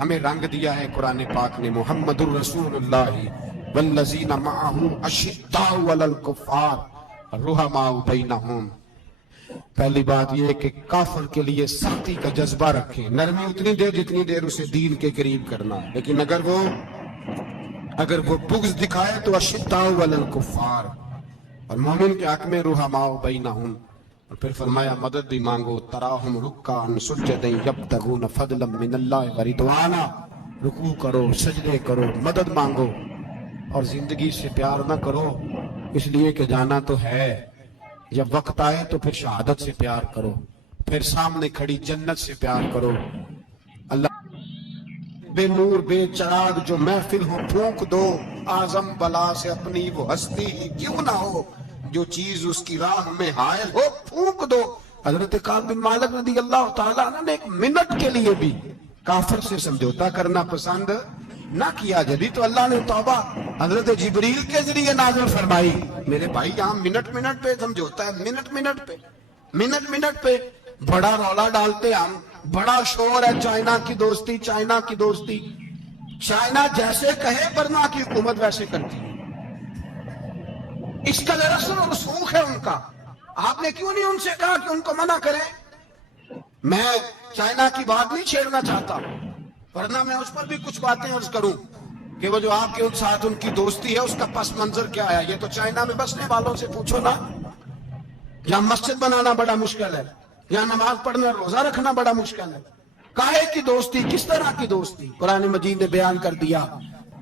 ہمیں رنگ دیا ہے قرآن پاک نے، محمد الرسول اللہ والذین معہ اشداء علی الکفار رحماء بینہم۔ پہلی بات یہ ہے کہ کافر کے لیے سختی کا جذبہ رکھیں، نرمی اتنی دیر جتنی دیر اسے دین کے قریب کرنا، لیکن اگر وہ بغض دکھائے تو اشداء علی الکفار، اور مومن کے حق میں رحماء بینہم۔ اور پھر فرمایا مدد بھی مانگو، تراہم رکعا سجدا یبتغون فضلا من اللہ ورضوانا، رکوع کرو، سجدے کرو، مدد مانگو، اور زندگی سے پیار نہ کرو اس لیے کہ جانا تو ہے، جب وقت آئے تو پھر شہادت سے پیار کرو، پھر سامنے کھڑی جنت سے پیار کرو۔ اللہ بے نور بے چراغ جو محفل ہو پھونک دو، اعظم بلا سے اپنی وہ ہستی ہی کیوں نہ ہو، جو چیز اس کی راہ میں حائل ہو پھونک دو۔ حضرت کعب بن مالک رضی اللہ تعالیٰ عنہ نے ایک منٹ کے لیے بھی کافر سے سمجھوتا کرنا پسند نہ کیا، جبھی تو اللہ نے توبہ حضرت جبریل کے ذریعے نازل فرمائی۔ میرے بھائی یہاں منٹ پہ سمجھوتا ہے، منٹ پہ بڑا رولا ڈالتے ہم، بڑا شور ہے چائنا کی دوستی، چائنا کی دوستی۔ چائنا جیسے کہے برما کی حکومت ویسے کرتی ہے، اس کا رسم و رسوخ ہے ان کا۔ آپ نے کیوں نہیں ان سے کہا کہ ان کو منع کریں؟ میں چائنا کی بات نہیں چھیڑنا چاہتا، ورنہ میں اس پر بھی کچھ باتیں عرض کروں کہ وہ جو آپ کے ساتھ ان کی دوستی ہے اس کا پس منظر کیا ہے۔ یہ تو چائنا میں بسنے والوں سے پوچھو نا، جہاں مسجد بنانا بڑا مشکل ہے، یہاں نماز پڑھنا روزہ رکھنا بڑا مشکل ہے۔ کاہے کی دوستی، کس طرح کی دوستی؟ قرآن مجید نے بیان کر دیا،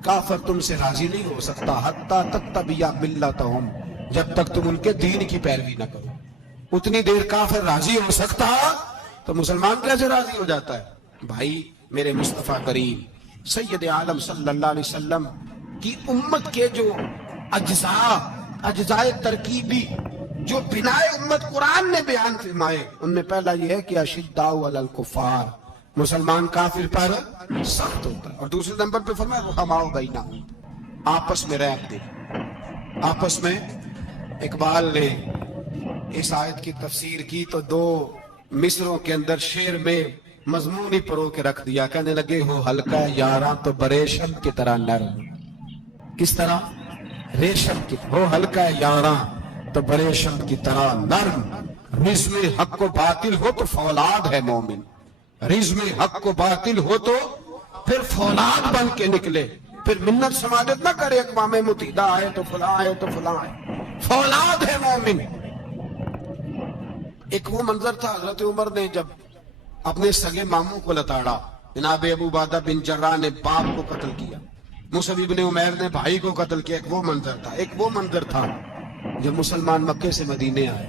کافر تم سے راضی نہیں ہو سکتا حتی تتبع ملتہم، جب تک تم ان کے دین کی پیروی نہ کرو۔ اتنی دیر کافر راضی ہو سکتا تو مسلمان کیسے راضی ہو جاتا ہے؟ بھائی میرے مصطفیٰ کریم سید عالم صلی اللہ علیہ وسلم کی امت کے جو اجزاء ترکیبی جو بنائے امت قرآن نے بیان فرمائے، ان میں پہلا یہ ہے کہ اشداء علی الکفار، مسلمان کافر پر سخت ہوتا ہے، اور دوسرے نمبر پہ فرمایا رحماء بینہم، آپس میں رحم دے۔ آپس میں اقبال نے اس آیت کی تفسیر کی تو دو مصروں کے اندر شعر میں مضمون ہی پرو کے رکھ دیا، کہنے لگے ہو ہلکا یاراں تو بریشم کی طرح نرم۔ کس طرح؟ ریشم کی، ہو ہلکا یاراں تو بریشم کی طرح نرم، رزم حق و باطل ہو تو فولاد ہے مومن، رزم حق و باطل ہو تو پھر فولاد بن کے نکلے، پھر منت سماجت نہ کرے اقوام متحدہ آئے تو فلاں آئے تو فلاں آئے، فولاد ہے مومن۔ ایک وہ منظر تھا حضرت عمر نے جب اپنے سگے ماموں کو لتاڑا، جناب ابو عبیدہ بن جراح نے باپ کو قتل کیا، مصعب بن عمیر نے بھائی کو قتل کیا، ایک وہ منظر تھا۔ ایک وہ منظر تھا جب مسلمان مکے سے مدینے آئے،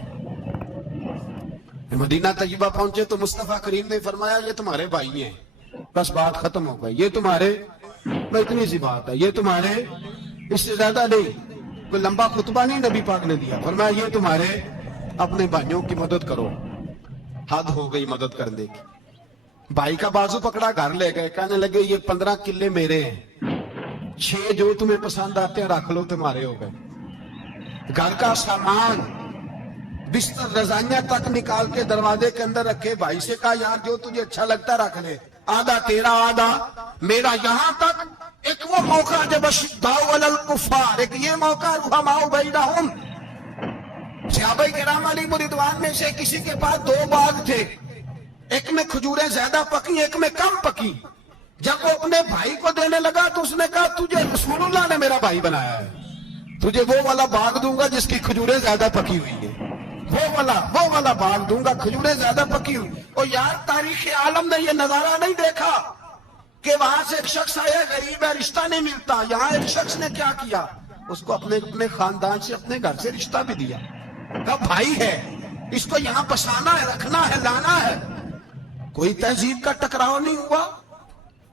مدینہ طیبہ پہنچے تو مصطفیٰ کریم نے فرمایا یہ تمہارے بھائی ہیں، بس بات ختم ہو گئی، یہ تمہارے، اتنی سی بات ہے، یہ تمہارے، اس سے زیادہ نہیں، کوئی لمبا خطبہ نہیں نبی پاک نے دیا، فرمایا یہ تمہارے اپنے بھائیوں کی مدد کرو۔ حد ہو گئی مدد کرنے کی، بھائی کا بازو پکڑا گھر لے گئے، کہنے لگے یہ 15 کلے میرے ہیں، 6 جو تمہیں پسند آتے ہیں رکھ لو، تمہارے ہو گئے۔ گھر کا سامان بستر رضائیاں تک نکال کے دروازے کے اندر رکھے، بھائی سے کہا یار جو تجھے اچھا لگتا رکھ لے، آدھا تیرا آدھا میرا۔ یہاں تک ایک وہ موقع جب اشداء علی الکفار، ایک یہ موقع رحماء بینہم۔ صحابہ کرام علیہم رضوان میں سے کسی کے پاس 2 باغ تھے، ایک میں کھجوریں زیادہ پکی ایک میں کم پکی۔ جب وہ اپنے بھائی کو دینے لگا تو اس نے کہا تجھے رسول اللہ نے میرا بھائی بنایا ہے، تجھے وہ والا باغ دوں گا جس کی کھجوریں زیادہ پکی ہوئی ہیں، وہ والا باغ دوں گا کھجوریں زیادہ پکی ہوئی۔ اور یار تاریخ عالم نے یہ نظارہ نہیں دیکھا کہ وہاں سے ایک شخص آیا غریب ہے رشتہ نہیں ملتا، یہاں ایک شخص نے کیا کیا، اس کو اپنے خاندان سے اپنے گھر سے رشتہ بھی دیا، کہا بھائی ہے اس کو یہاں بسانا ہے، رکھنا ہے، لانا ہے۔ کوئی تہذیب کا ٹکراؤ نہیں ہوا،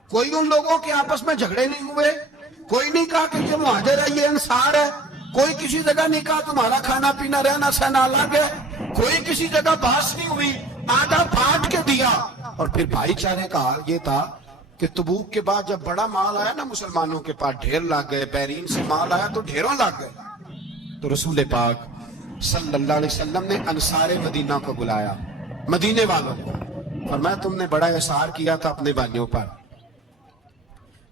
کوئی ان لوگوں کے آپس میں جھگڑے نہیں ہوئے، کوئی نہیں کہا کہ یہ مہاجر ہے یہ انصار ہے، کوئی کسی جگہ نہیں کہا تمہارا کھانا پینا رہنا سہنا الگ ہے، کوئی کسی جگہ بحث نہیں ہوئی، آدھا بانٹ کے دیا۔ اور پھر بھائی چارے کا حال یہ تھا کہ تبوک کے بعد جب بڑا مال آیا نا مسلمانوں کے پاس، ڈھیر لگ گئے، بیرین سے مال آیا تو ڈھیروں لگ گئے، تو رسول پاک صلی اللہ علیہ وسلم نے انصار مدینہ کو بلایا، مدینے والوں کو، فرمایا تم نے بڑا احسان کیا تھا اپنے بھائیوں پر،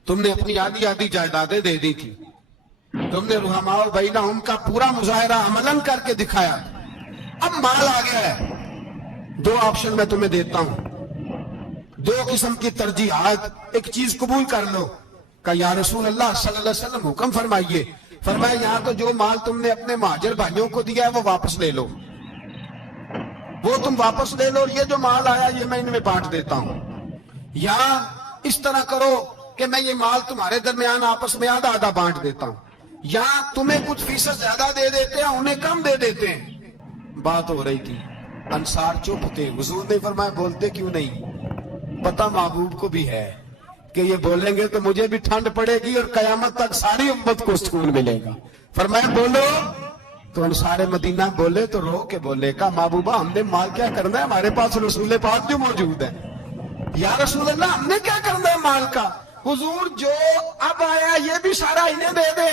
تم نے اپنی آدھی آدھی جائیدادیں دے دی تھی, تم نے رحماء بینہم کا پورا مظاہرہ عملاً کر کے دکھایا. اب مال آ گیا ہے, دو آپشن میں تمہیں دیتا ہوں, دو قسم کی ترجیحات. ایک چیز قبول کر لو کہ یا رسول اللہ صلی اللہ علیہ وسلم حکم فرمائیے. فرمایا یہاں تو جو مال تم نے اپنے مہاجر بھائیوں کو دیا ہے وہ واپس لے لو, وہ تم واپس لے لو, اور یہ جو مال آیا یہ میں ان میں بانٹ دیتا ہوں. یا اس طرح کرو کہ میں یہ مال تمہارے درمیان آپس میں آدھا آدھا بانٹ دیتا ہوں, یا تمہیں کچھ فیصد زیادہ دے دیتے ہیں انہیں کم دے دیتے ہیں. بات ہو رہی تھی, انصار چپ تھے. حضور نے فرمایا بولتے کیوں نہیں؟ پتہ محبوب کو بھی ہے کہ یہ بولیں گے تو مجھے بھی ٹھنڈ پڑے گی اور قیامت تک ساری امت کو سکون ملے گا. فرمایا بولو. تو انصار مدینہ بولے تو رو کے بولے کہ محبوبہ ہم نے مال کیا کرنا ہے, ہمارے پاس رسول پاک جو موجود ہے. یا رسول اللہ ہم نے کیا کرنا ہے مال کا؟ حضور جو اب آیا یہ بھی سارا انہیں دے دے,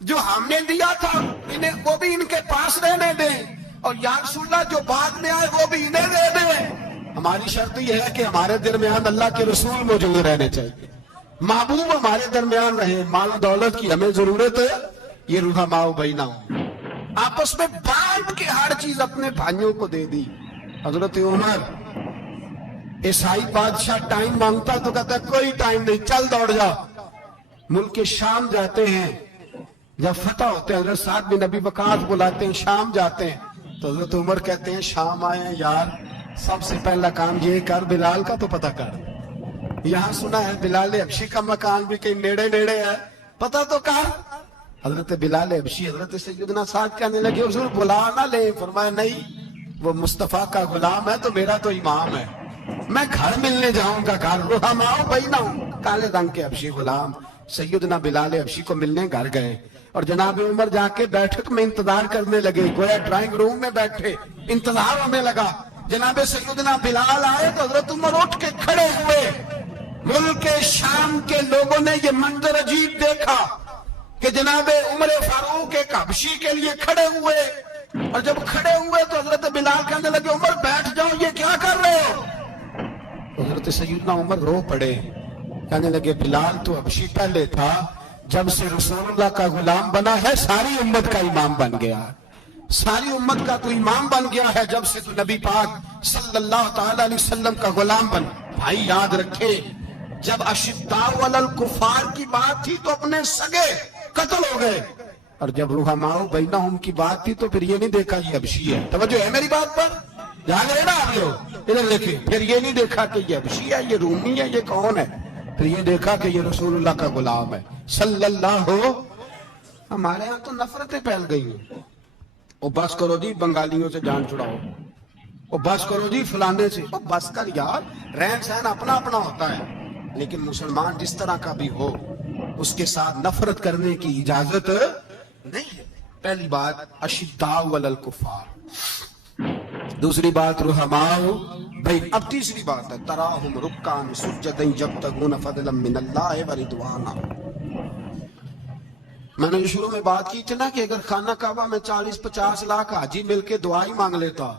جو ہم نے دیا تھا انہیں وہ بھی ان کے پاس رہنے دیں, اور یا رسول اللہ جو بعد میں آئے وہ بھی انہیں دے دیں. ہماری شرط یہ ہے کہ ہمارے درمیان اللہ کے رسول موجود رہنے چاہیے, محبوب ہمارے درمیان رہے. مال و دولت کی ہمیں ضرورت ہے, یہ رحماء بینہم آپس میں بانٹ کے ہر چیز اپنے بھائیوں کو دے دی. حضرت عمر, عیسائی بادشاہ ٹائم مانگتا تو کہتا ہے کوئی ٹائم نہیں, چل دوڑ جا. ملک شام جاتے ہیں, جب فتح ہوتے ہیں حضرت سعد بن ابی وقاص بلاتے ہیں, شام جاتے ہیں تو حضرت عمر کہتے ہیں شام آئے ہیں یار, سب سے پہلا کام یہ کر بلال کا تو پتہ کر. یہاں سنا ہے بلال حبشی کا مکان بھی کہیں نیڑے نیڑے ہے, پتہ تو کر. حضرت بلال حبشی حضرت سیدنا سعد کہنے لگے حضور بلا نہ لیں. فرمایا نہیں, وہ مصطفیٰ کا غلام ہے تو میرا تو امام ہے, میں گھر ملنے جاؤں گا. گھر رحماء بینہم, کالے رنگ کے حبشی غلام سیدنا بلال حبشی کو ملنے گھر گئے, اور جناب عمر جا کے بیٹھک میں انتظار کرنے لگے, گویا ڈرائنگ روم میں بیٹھے انتظار ہونے لگا. جناب سیدنا بلال آئے تو حضرت عمر اٹھ کے کھڑے ہوئے. ملک شام کے لوگوں نے یہ منظر عجیب دیکھا کہ جناب عمر فاروق ایک حبشی کے لیے کھڑے ہوئے, اور جب کھڑے ہوئے تو حضرت بلال کہنے لگے عمر بیٹھ جاؤ, یہ کیا کر رہے ہو؟ حضرت سیدنا عمر رو پڑے, کہنے لگے بلال تو حبشی پہلے تھا, جب سے رسول اللہ کا غلام بنا ہے ساری امت کا امام بن گیا, ساری امت کا تو امام بن گیا ہے جب سے تو نبی پاک صلی اللہ تعالی علیہ وسلم کا غلام بن. بھائی یاد رکھے, جب اشداء علی الکفار کی بات تھی تو اپنے سگے قتل ہو گئے, اور جب رحماء بینہم کی بات تھی تو پھر یہ نہیں دیکھا یہ حبشی ہے. توجہ ہے میری بات پر؟ جان رہے نا آپ لوگ, ادھر دیکھیں, پھر یہ نہیں دیکھا کہ یہ حبشی ہے, یہ رومی ہے, یہ کون ہے, پھر یہ دیکھا کہ یہ رسول اللہ کا غلام ہے صلی اللہ ہو. ہمارے ہاں تو نفرتیں پھیل گئی ہیں, او بس کرو جی بنگالیوں سے جان چھڑاؤ, او بس کرو جی فلانے سے, او بس کر یار, رہن سہن اپنا اپنا ہوتا ہے, لیکن مسلمان جس طرح کا بھی ہو اس کے ساتھ نفرت کرنے کی اجازت نہیں ہے. پہلی بات اشداء علی الکفار, دوسری بات رحماء بھائی. اب تیسری بات ہے تراہم رکعا سجدا یبتغون فضلا من اللہ ورضوانا. میں نے شروع میں بات کی تھی نا کہ اگر خانہ کعبہ میں 40-50 لاکھ حاجی مل کے دعا ہی مانگ لیتا,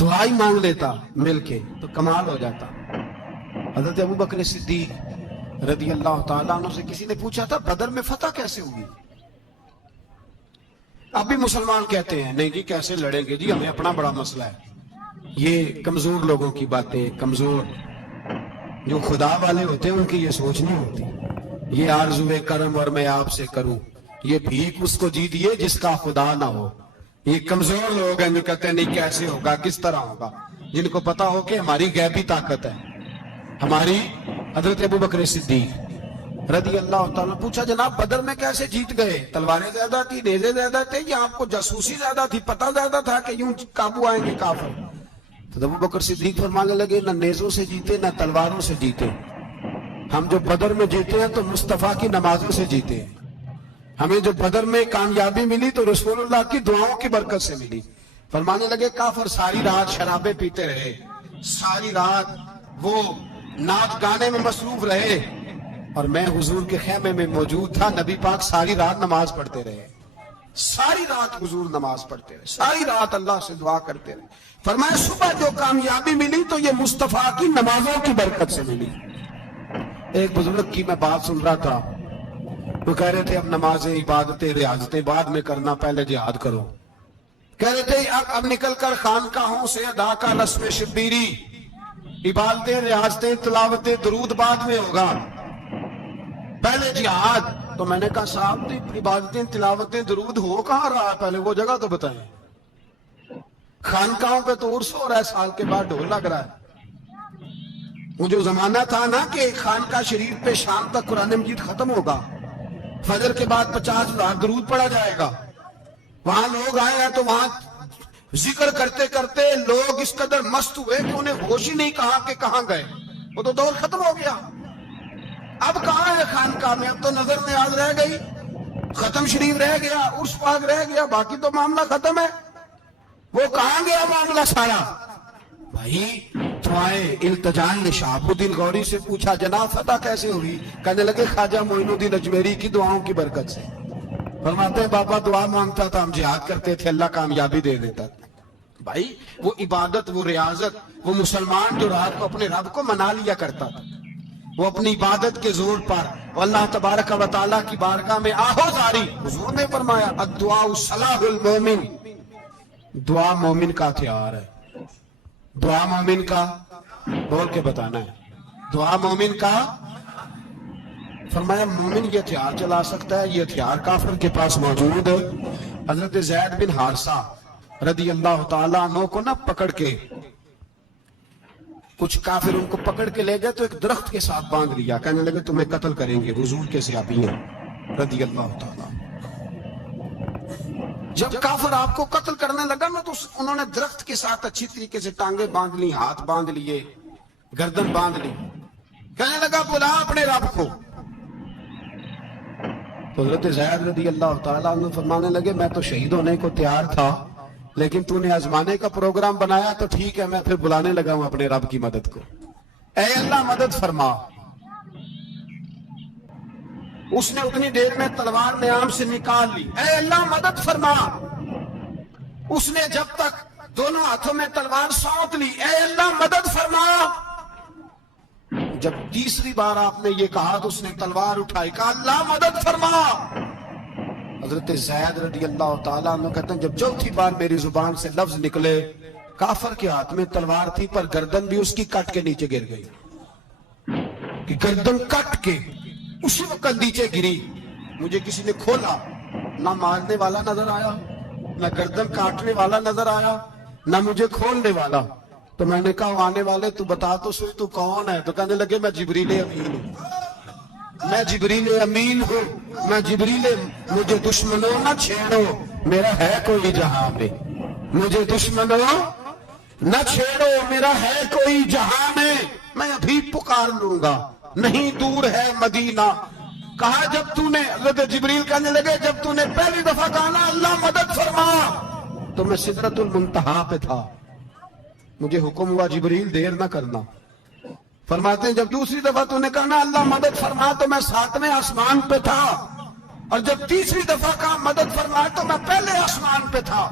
دعا ہی مانگ لیتا مل کے, تو کمال ہو جاتا. حضرت ابو بکر صدیق رضی اللہ تعالیٰ عنہ سے کسی نے پوچھا تھا بدر میں فتح کیسے ہوئی؟ اب بھی مسلمان کہتے ہیں نہیں جی کیسے لڑیں گے جی, ہمیں اپنا بڑا مسئلہ ہے. یہ کمزور لوگوں کی باتیں, کمزور جو خدا والے ہوتے ہیں ان کی یہ سوچ نہیں ہوتی. یہ آرزو کرم اور میں آپ سے کروں, یہ بھیک اس کو جی دیے جس کا خدا نہ ہو. یہ کمزور لوگ ہیں جو کہتے ہیں نہیں کیسے ہوگا, کس طرح ہوگا, جن کو پتا ہو کہ ہماری غیبی طاقت ہے. ہماری حضرت ابو بکر صدیق رضی اللہ تعالیٰ پوچھا جناب بدر میں کیسے جیت گئے؟ تلواریں زیادہ تھی, نیزے زیادہ تھے, یا آپ کو جاسوسی زیادہ تھی, پتہ زیادہ تھا کہ یوں قابو آئیں گے کافر؟ تو ابو بکر صدیق فرمانے لگے نہ نیزوں سے جیتے نہ تلواروں سے جیتے, ہم جو بدر میں جیتے ہیں تو مصطفیٰ کی نمازوں سے جیتے ہیں. ہمیں جو بدر میں کامیابی ملی تو رسول اللہ کی دعاؤں کی برکت سے ملی. فرمانے لگے کافر ساری رات شرابیں پیتے رہے, ساری رات وہ ناچ گانے میں مصروف رہے, اور میں حضور کے خیمے میں موجود تھا, نبی پاک ساری رات نماز پڑھتے رہے, ساری رات حضور نماز پڑھتے رہے, ساری رات اللہ سے دعا کرتے رہے. فرمایا صبح جو کامیابی ملی تو یہ مصطفیٰ کی نمازوں کی برکت سے ملی. ایک بزرگ کی میں بات سن رہا تھا، وہ کہہ رہے تھے اب نمازیں عبادتیں ریاضتیں بعد میں کرنا، پہلے جہاد کرو. کہہ رہے تھے اب نکل کر خانقاہوں سے ادا کا رسم شبیری، عبادتیں ریاضتیں تلاوتیں درود بعد میں ہوگا، پہلے جہاد. تو میں نے کہا صاحب عبادتیں تلاوتیں درود ہو کہاں رہا ہے، پہلے وہ جگہ تو بتائیں. خانقاہوں پہ تو عرس ہو رہا ہے، سال کے بعد ڈھول لگ رہا ہے. وہ جو زمانہ تھا نا کہ خانقاہ شریف پہ شام تک قرآن مجید ختم ہوگا، فجر کے بعد 50,000 درود پڑھا جائے گا، وہاں لوگ آئے ہیں تو وہاں ذکر کرتے کرتے لوگ اس قدر مست ہوئے کہ انہیں ہوش ہی نہیں کہا کہ کہاں گئے. وہ تو دور ختم ہو گیا. اب کہاں ہے خانقاہ میں؟ اب تو نظر نیاز رہ گئی، ختم شریف رہ گیا، عرس پاک رہ گیا، باقی تو معاملہ ختم ہے. وہ کہاں گیا معاملہ سارا؟ بھائی دعائیں التجائیں. شہاب الدین غوری سے پوچھا جناب فتح کیسے ہوئی؟ کہنے لگے خواجہ معین الدین اجمیری کی دعاؤں کی برکت سے. فرماتے ہیں بابا دعا مانگتا تھا، ہم جہاد کرتے تھے، اللہ کامیابی دے دیتا تھا. بھائی وہ عبادت، وہ ریاضت، وہ مسلمان جو رات کو اپنے رب کو منا لیا کرتا تھا، وہ اپنی عبادت کے زور پر اللہ تبارک و تعالیٰ کی بارگاہ میں آہو زاری. حضور نے فرمایا الدعاء صلاح المومن، دعا مومن کا ہتھیار ہے. دعا مومن کا، بول کے بتانا ہے، دعا مومن کا. فرمایا مومن یہ ہتھیار چلا سکتا ہے، یہ ہتھیار کافر کے پاس موجود ہے. حضرت زید بن حارثہ رضی اللہ تعالیٰ عنہ کو نہ پکڑ کے کچھ کافر ان کو پکڑ کے لے گئے تو ایک درخت کے ساتھ باندھ لیا، کہنے لگے تمہیں قتل کریں گے، حضور کے صحابی ہیں رضی اللہ تعالیٰ. جب کافر آپ کو قتل کرنے لگا نا تو انہوں نے درخت کے ساتھ اچھی طریقے سے ٹانگیں باندھ لی، ہاتھ باندھ لیے، گردن باندھ لی. کہنے لگا بلا اپنے رب کو. حضرت زید رضی اللہ تعالیٰ عنہ فرمانے لگے میں تو شہید ہونے کو تیار تھا، لیکن تو نے آزمانے کا پروگرام بنایا تو ٹھیک ہے، میں پھر بلانے لگا ہوں اپنے رب کی مدد کو. اے اللہ مدد فرما. اس نے اتنی دیر میں تلوار نیام سے نکال لی. اے اللہ مدد فرما. اس نے جب تک دونوں ہاتھوں میں تلوار سونپ لی، اے اللہ مدد فرما. جب تیسری بار آپ نے یہ کہا تو اس نے تلوار اٹھائی، کہا اللہ مدد فرما. حضرت زید رضی اللہ تعالیٰ عنہ کہتے ہیں جب چوتھی بار میری زبان سے لفظ نکلے، کافر کے ہاتھ میں تلوار تھی پر گردن بھی اس کی کٹ کے نیچے گر گئی، کہ گردن کٹ کے اسی وقت نیچے گری. مجھے کسی نے کھولا، نہ مارنے والا نظر آیا، نہ گردن کاٹنے والا نظر آیا، نہ مجھے کھولنے والا. تو میں نے کہا آنے والے تو بتا تو سوئی تو کون ہے؟ تو کہنے لگے میں جبریل امین ہوں، میں جبریل امین ہوں، میں جبریل. مجھے دشمنوں نہ چھیڑو، میرا ہے کوئی جہاں میں. مجھے دشمنوں نہ چھیڑو، میرا ہے کوئی جہاں میں ابھی پکار لوں گا، نہیں دور ہے مدینہ. کہا جب تو نے، حضرت جبریل کہنے لگے جب تو نے پہلی دفعہ کہا نا اللہ مدد فرما تو میں سدرۃ المنتہا پہ تھا، مجھے حکم ہوا جبریل دیر نہ کرنا. فرماتے ہیں جب دوسری دفعہ تو نے کہا نا اللہ مدد فرما تو میں 7ویں آسمان پہ تھا، اور جب تیسری دفعہ کہا مدد فرما تو میں پہلے آسمان پہ تھا.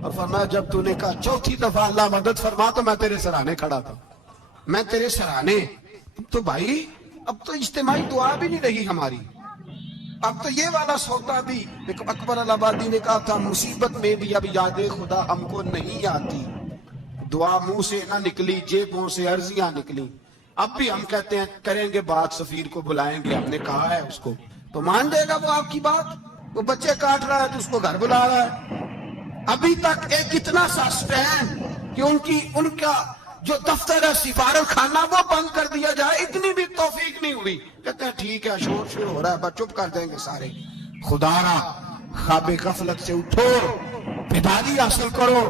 اور فرمایا جب تو نے کہا چوتھی دفعہ اللہ مدد فرما تو میں تیرے سرانے کھڑا تھا، میں تیرے سرانے. تو بھائی اب تو اجتماعی دعا بھی نہیں رہی ہماری، اب تو یہ والا سوتا بھی. اکبر الآبادی نے کہا تھا مصیبت میں بھی اب یاد خدا ہم کو نہیں آتی، دعا منہ سے نہ نکلی جیبوں سے عرضیاں نکلی. اب بھی ہم کہتے ہیں کریں گے بات، سفیر کو بلائیں گے، ہم نے کہا ہے اس کو تو مان جائے گا وہ آپ کی بات. وہ بچے کاٹ رہا ہے تو اس کو گھر بلا رہا ہے. ابھی تک ایک اتنا سا سٹینڈ کہ ان کا جو دفتر ہے سفارت خانہ وہ بند کر دیا جائے، اتنی بھی توفیق نہیں ہوئی. کہتے ہیں ٹھیک ہے شور شور ہو رہا ہے بس چپ کر دیں گے سارے. خدا را خواب غفلت سے اٹھو، بیداری حاصل کرو.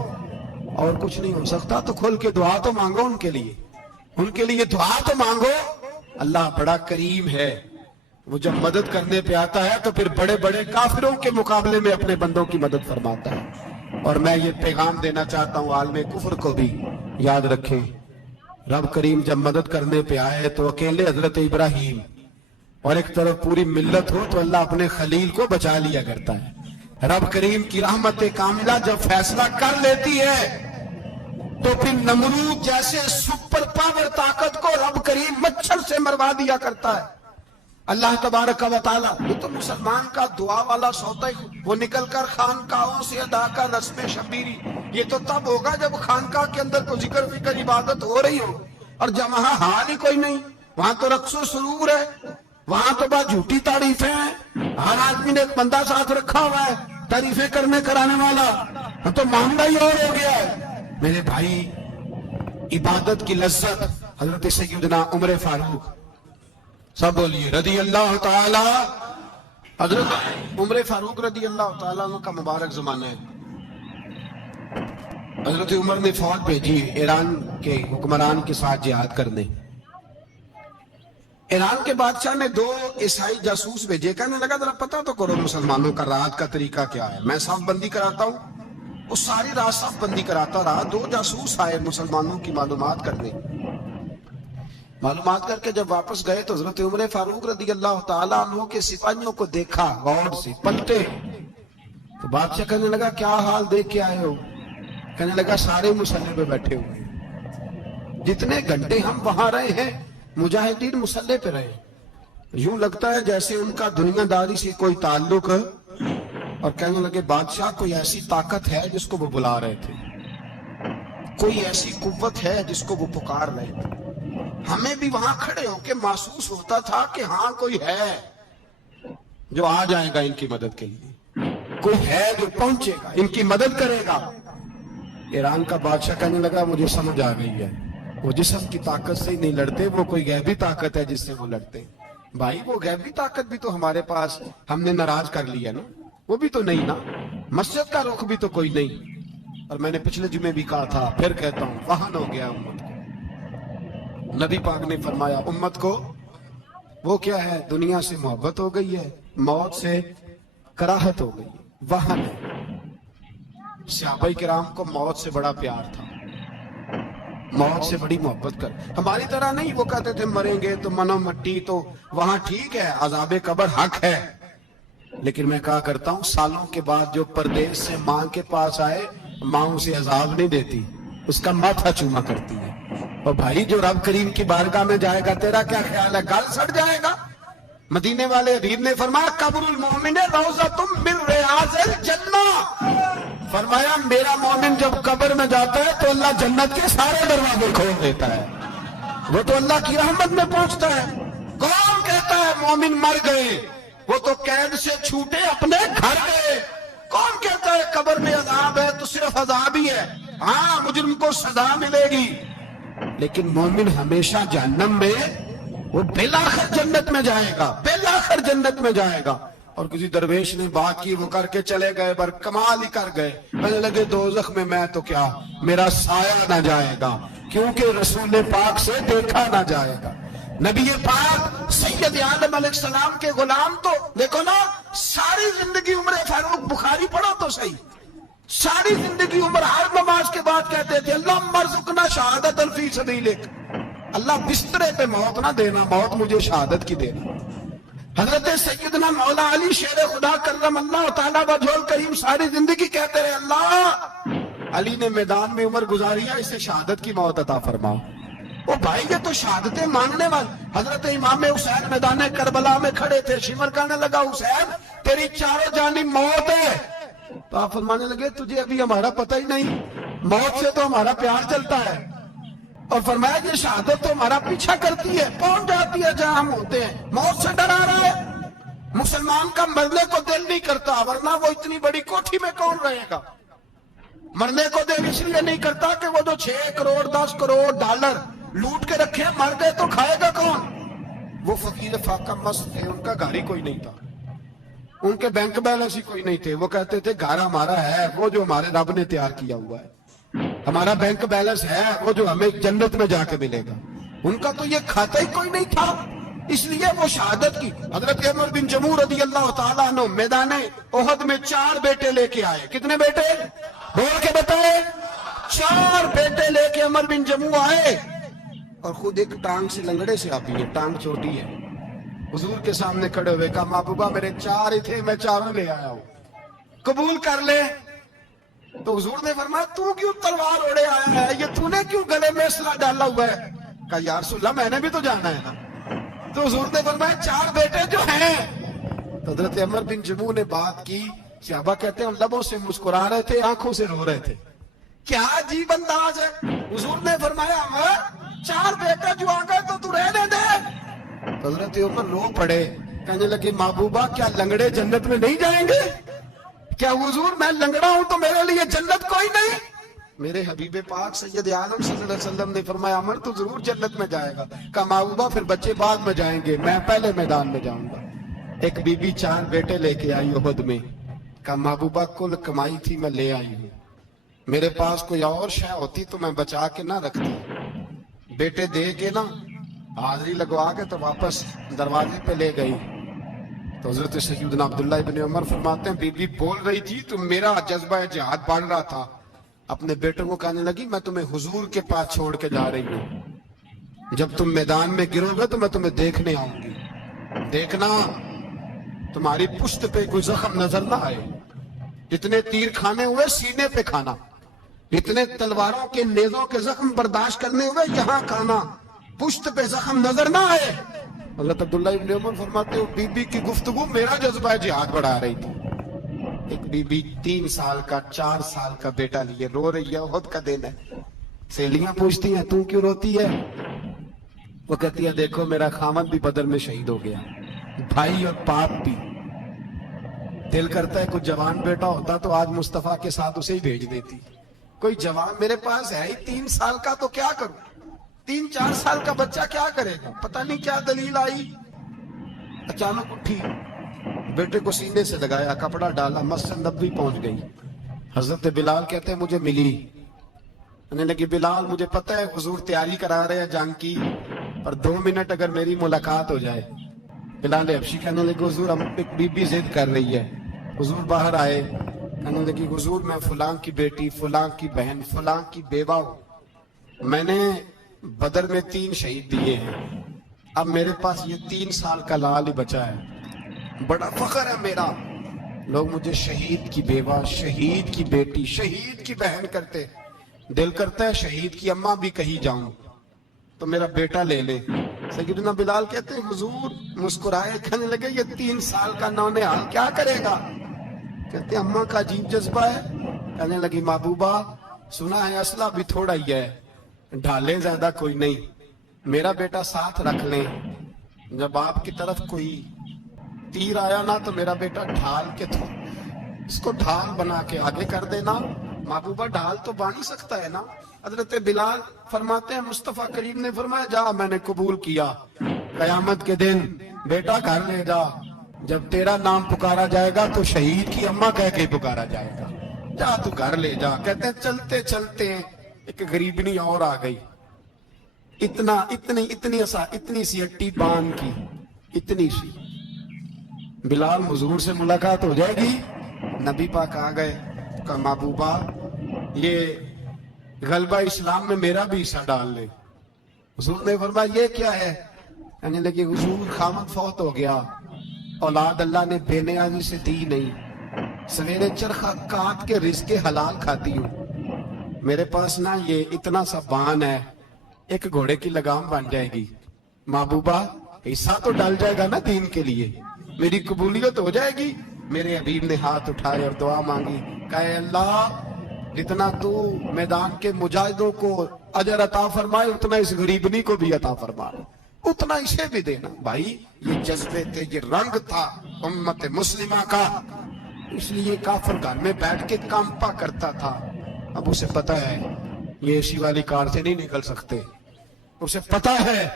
اور کچھ نہیں ہو سکتا تو کھل کے دعا تو مانگو، ان کے لیے دعا تو مانگو. اللہ بڑا کریم ہے، وہ جب مدد کرنے پہ آتا ہے تو پھر بڑے بڑے کافروں کے مقابلے میں اپنے بندوں کی مدد فرماتا ہے. اور میں یہ پیغام دینا چاہتا ہوں عالم کفر کو بھی، یاد رکھیں رب کریم جب مدد کرنے پہ آئے تو اکیلے حضرت ابراہیم اور ایک طرف پوری ملت ہو تو اللہ اپنے خلیل کو بچا لیا کرتا ہے. رب کریم کی رحمت کاملہ جب فیصلہ کر لیتی ہے تو پھر نمرود جیسے سپر پاور طاقت کو رب کریم مچھر سے مروا دیا کرتا ہے۔ اللہ تبارک و تعالی، یہ تو مسلمان کا دعا والا سوتا ہی، وہ نکل کر خانقاہوں سے ادا کا رسم شبیری، یہ تو تب ہوگا جب خانقاہ کے اندر کوئی ذکر فکر عبادت ہو رہی ہو، اور جب وہاں حال ہی کوئی نہیں، وہاں تو رقص و سرور ہے، وہاں تو بات جھوٹی تعریفیں ہیں، ہر آدمی نے ایک بندہ ساتھ رکھا ہوا ہے تعریفیں کرنے کرانے والا، تو معاملہ ہی اور ہو گیا ہے۔ میرے بھائی، عبادت کی لذت حضرت سیدنا عمر فاروق، سب بولیے رضی اللہ تعالی، حضرت عمر فاروق رضی اللہ تعالیٰ عنہ کا مبارک زمانہ ہے۔ حضرت عمر نے فوج بھیجی ایران کے حکمران کے ساتھ جہاد کرنے۔ ایران کے بادشاہ نے 2 عیسائی جاسوس بھیجے، کہنے لگا ذرا پتہ تو کرو مسلمانوں کا رات کا طریقہ کیا ہے، میں صف بندی کراتا ہوں۔ وہ ساری رات صف بندی کراتا رہا، 2 جاسوس آئے مسلمانوں کی معلومات کرنے، معلومات کر کے جب واپس گئے تو حضرت عمر فاروق رضی اللہ تعالیٰ عنہ کے سپاہیوں کو دیکھا، غور سے پلٹے، تو بادشاہ کہنے لگا کیا حال دیکھ کے آئے ہو؟ کہنے لگا سارے مسلح پہ بیٹھے ہوئے ہیں، جتنے گھنٹے ہم وہاں رہے ہیں مجاہدین مسلح پہ رہے، یوں لگتا ہے جیسے ان کا دنیا داری سے کوئی تعلق، اور کہنے لگے بادشاہ کوئی ایسی طاقت ہے جس کو وہ بلا رہے تھے، کوئی ایسی قوت ہے جس کو وہ پکار رہے تھے، ہمیں بھی وہاں کھڑے ہو کے محسوس ہوتا تھا کہ ہاں کوئی ہے جو آ جائے گا ان کی مدد کے لیے، کوئی ہے جو پہنچے گا ان کی مدد کرے گا۔ ایران کا بادشاہ کہنے لگا مجھے سمجھ آ گئی ہے، وہ جسم کی طاقت سے ہی نہیں لڑتے، وہ کوئی غیبی طاقت ہے جس سے وہ لڑتے۔ بھائی وہ غیبی طاقت بھی تو ہمارے پاس ہم نے ناراض کر لیا نا، وہ بھی تو نہیں نا، مسجد کا رخ بھی تو کوئی نہیں۔ اور میں نے پچھلے جمعے بھی کہا تھا، پھر کہتا ہوں، وہن ہو گیا امت کو۔ نبی پاک نے فرمایا امت کو وہ کیا ہے، دنیا سے محبت ہو گئی ہے، موت سے کراہت ہو گئی ہے، وہن ہے۔ صحابہ کرام کو موت سے بڑا پیار تھا، موت سے بڑی محبت کر، ہماری طرح نہیں، وہ کہتے تھے مریں گے تو منو مٹی، تو وہاں ٹھیک ہے عذاب قبر حق ہے، لیکن میں کہا کرتا ہوں سالوں کے بعد جو پردیس سے ماں کے پاس آئے، ماں اسے عذاب نہیں دیتی، اس کا ماتھا چوما کرتی ہے۔ اور بھائی جو رب کریم کی بارگاہ میں جائے گا تیرا کیا خیال ہے، گل سڑ جائے گا؟ مدینے والے حبیب نے فرمایا قبر المومن روضۃ من ریاض الجنہ، فرمایا میرا مومن جب قبر میں جاتا ہے تو اللہ جنت کے سارے دروازے کھول دیتا ہے، وہ تو اللہ کی رحمت میں پہنچتا ہے۔ کون کہتا ہے مومن مر گئے، وہ تو قید سے چھوٹے اپنے گھر گئے۔ کون کہتا ہے قبر میں عذاب ہے تو صرف عذاب ہی ہے، ہاں مجرم کو سزا ملے گی، لیکن مومن ہمیشہ جہنم میں، وہ بالآخر جنت میں جائے گا، بالآخر جنت میں جائے گا۔ اور کسی درویش نے بات کی، وہ کر کے چلے گئے، پر کمال ہی کر گئے، کہنے لگے دوزخ میں میں تو کیا، میرا سایہ نہ جائے گا، کیونکہ رسول پاک سے دیکھا نہ جائے گا۔ نبی پاک سید عالم علیہ السلام کے غلام تو دیکھو نا، ساری زندگی عمر فاروق، بخاری پڑھو تو صحیح، ساری زندگی عمر ہر نماز کے بعد کہتے تھے اللہم ارزقنا شہادت فی سبیلک، اللہ بسترے پہ موت نہ دینا، موت مجھے شہادت کی دینا۔ حضرت سیدنا مولا علی شیر خدا کرم اللہ تعالیٰ وجہ الکریم ساری زندگی کہتے رہے اللہ، علی نے میدان میں عمر گزاریا، اسے شہادت کی موت عطا فرماؤ۔ وہ بھائی یہ تو شہادتیں مانگنے والے۔ حضرت امام حسین میدان کربلا میں کھڑے تھے، شمر کہنے لگا حسین تیری چاروں جانب موت ہے، تو آپ فرمانے لگے تجھے ابھی ہمارا پتہ ہی نہیں، موت سے تو ہمارا پیار چلتا ہے، اور فرمایا یہ شہادت تو ہمارا پیچھا کرتی ہے، پہنچ جاتی ہے جہاں ہم ہوتے ہیں، موت سے ڈرا رہا ہے۔ مسلمان کا مرنے کو دل نہیں کرتا، ورنہ وہ اتنی بڑی کوٹھی میں کون رہے گا؟ مرنے کو دل اس لیے نہیں کرتا کہ وہ جو 6 کروڑ 10 کروڑ ڈالر لوٹ کے رکھے، مر گئے تو کھائے گا کون؟ وہ فقیر فاقہ مست تھے، ان کا گھر ہی کوئی نہیں تھا، ان کے بینک بیلنس ہی کوئی نہیں تھے، وہ کہتے تھے گھر ہمارا ہے وہ جو ہمارے رب نے تیار کیا ہوا ہے، ہمارا بینک بیلنس ہے وہ جو ہمیں جنت میں جا کے ملے گا، ان کا تو یہ کھاتا ہی کوئی نہیں تھا، اس لیے وہ شہادت کی۔ حضرت عمر بن جموع رضی اللہ تعالیٰ عنہ میدان احد میں 4 بیٹے لے کے آئے، کتنے بیٹے؟ بول کے بتائے، 4 بیٹے لے کے عمر بن جموع آئے، اور خود ایک ٹانگ سے لنگڑے سے آتی ہے، ٹانگ چھوٹی ہے، حضور کے سامنے کھڑے ہوئے کہا محبوبہ میرے 4 ہی تھے، میں 4 لے آیا ہوں، قبول کر لے۔ تو حضور نے فرمایا تو کیوں تلوار اوڑے آیا ہے, یہ تو نے کیوں گلے میں اسلحہ ڈالا ہوا ہے؟ کہا یا رسول اللہ میں نے بھی تو جانا ہے نا. تو حضور نے فرمایا 4 بیٹے جو ہیں. تو حضرت عمر بن جموح نے بات کی, صحابہ کہتے ہیں ہم لبوں سے مسکرا رہے تھے, آنکھوں سے رو رہے تھے. کیا عجیب انداز ہے. حضور نے فرمایا عمر 4 بیٹے جو آ گئے تو تو رہنے دے. حضرت عمر رو پڑے, کہنے لگے محبوبہ کیا لنگڑے جنت میں نہیں جائیں گے؟ کیا حضور میں لنگڑا ہوں تو میرے لیے جنت کوئی نہیں؟ میرے حبیب پاک سید عالم صلی اللہ علیہ وسلم نے فرمایا عمر تو ضرور جنت میں جائے گا. کہا محبوبہ پھر بچے بعد میں جائیں گے, میں پہلے میدان میں جاؤں گا. ایک بی بی 4 بیٹے لے کے آئی احد میں. کہا محبوبہ کل کمائی تھی میں لے آئی ہوں, میرے پاس کوئی اور شے ہوتی تو میں بچا کے نہ رکھتی. بیٹے دے کے نا حاضری لگوا کے تو واپس دروازے پہ لے گئی. تو حضرت سیدنا عبداللہ ابن عمر فرماتے ہیں بی بی بول رہی تھی تو میرا جذبہ جہاد بڑھ رہا تھا. اپنے بیٹوں کو کہنے لگی میں تمہیں حضور کے پاس چھوڑ کے جا رہی ہوں, جب تم میدان میں گرو گے تو میں تمہیں دیکھنے آؤں گی. دیکھنا تمہاری پشت پہ کوئی زخم نظر نہ آئے. جتنے تیر کھانے ہوئے سینے پہ کھانا, اتنے تلواروں کے نیزوں کے زخم برداشت کرنے ہوئے یہاں کھانا, پشت پہ زخم نظر نہ آئے. حضرت عبداللہ ابن عمر فرماتے ہو بی بی کی گفتگو میرا جذبہ جہاد بڑھا رہی تھی. ایک بی بی 3 سال کا 4 سال کا بیٹا لیے رو رہی ہے, احد کا دن ہے. سہیلیاں پوچھتی ہیں تو کیوں روتی ہے؟ وہ کہتی ہے دیکھو میرا خامد بھی بدر میں شہید ہو گیا, بھائی اور باپ بھی. دل کرتا ہے کوئی جوان بیٹا ہوتا تو آج مصطفیٰ کے ساتھ اسے ہی بھیج دیتی. کوئی جوان میرے پاس ہے ہی 3 سال کا تو کیا کروں, 3-4 سال کا بچہ کیا کرے گا؟ پتہ نہیں کیا دلیل آئی. اچانک اٹھی, بیٹے کو سینے سے لگایا, کپڑا ڈالا, مسجد نبوی پہنچ گئی. حضرت بلال کہتے ہیں مجھے ملی, کہنے لگی بلال مجھے پتہ ہے حضور تیاری کرا رہے ہیں جنگ کی, پر 2 منٹ اگر میری ملاقات ہو جائے. بلال حبشی کہنے لگے حضور ہم ایک بی بی ضد کر رہی ہے. حضور باہر آئے, کہنے لگی حضور میں فلاں کی بیٹی, فلاں کی بہن, فلاں کی بیوہ ہوں, میں نے بدر میں 3 شہید دیے ہیں, اب میرے پاس یہ 3 سال کا لال ہی بچا ہے, بڑا فخر ہے میرا. لوگ مجھے شہید کی بیوہ, شہید کی بیٹی, شہید کی بہن کرتے. دل کرتا ہے شہید کی اماں بھی کہیں جاؤں تو میرا بیٹا لے لے. سیدنا بلال کہتے ہیں حضور مسکرائے, کہنے لگے یہ 3 سال کا نونہال کیا کرے گا؟ کہتے ہیں اماں کا عجیب جذبہ ہے. کہنے لگی محبوبہ سنا ہے اسلحہ بھی تھوڑا ہی ہے, ڈھالے زیادہ کوئی نہیں, میرا بیٹا ساتھ رکھ لیں, جب آپ کی طرف کوئی تیر آیا نا تو میرا بیٹا ڈھال کے اس کو ڈھال بنا کے آگے کر دینا. محبوبہ ڈھال تو بانی سکتا ہے نا. حضرت بلال فرماتے ہیں مصطفیٰ کریم نے فرمایا جا میں نے قبول کیا, قیامت کے دن بیٹا گھر لے جا, جب تیرا نام پکارا جائے گا تو شہید کی اماں کہہ کے پکارا جائے گا, جا تو گھر لے جا. کہتے ہیں چلتے چلتے ایک غریبنی اور آ گئی, اتنی سی ہٹی بان کی, اتنی سی. بلال حضور سے ملاقات ہو جائے گی. نبی پاک آ گئے, کہا محبوبہ یہ غلبہ اسلام میں میرا بھی حصہ ڈال لے. حضور نے فرمایا یہ کیا ہے؟ کہنے لگے حضور خامد فوت ہو گیا, اولاد اللہ نے بے نیازی سے دی نہیں, سویرے چرخہ کاٹ کے رزق حلال کھاتی ہوں, میرے پاس نا یہ اتنا سا بان ہے, ایک گھوڑے کی لگام بن جائے گی. محبوبہ حصہ تو ڈال جائے گا نا دین کے لیے, میری قبولیت ہو جائے گی. میرے حبیب نے ہاتھ اٹھائے اور دعا مانگی, کہے اللہ جتنا تو میدان کے مجاہدوں کو اجر عطا فرمائے اتنا اس غریبنی کو بھی عطا فرما, اتنا اسے بھی دینا. بھائی یہ جذبے تھے, یہ رنگ تھا امت مسلمہ کا, اس لیے کافر گھر میں بیٹھ کے کانپا کرتا تھا. اب اسے پتا ہے یہ اے سی والی کار سے نہیں نکل سکتے, اسے پتا ہے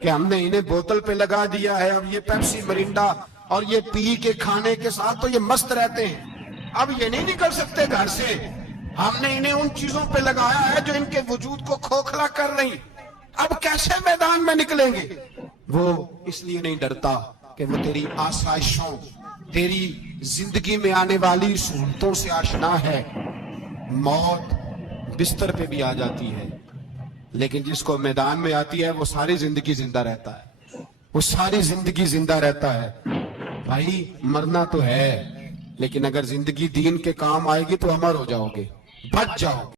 کہ ہم نے انہیں بوتل پہ لگا دیا ہے, اب یہ پیپسی مرینڈا اور یہ پی کے کھانے کے ساتھ تو یہ مست رہتے ہیں, اب یہ نہیں نکل سکتے گھر سے. ہم نے انہیں ان چیزوں پہ لگایا ہے جو ان کے وجود کو کھوکھلا کر رہی, اب کیسے میدان میں نکلیں گے؟ وہ اس لیے نہیں ڈرتا کہ وہ تیری آسائشوں, تیری زندگی میں آنے والی سہولتوں سے آشنا ہے. موت بستر پہ بھی آ جاتی ہے, لیکن جس کو میدان میں آتی ہے وہ ساری زندگی زندہ رہتا ہے, وہ ساری زندگی زندہ رہتا ہے. بھائی مرنا تو ہے لیکن اگر زندگی دین کے کام آئے گی تو امر ہو جاؤ گے، بچ جاؤ گے۔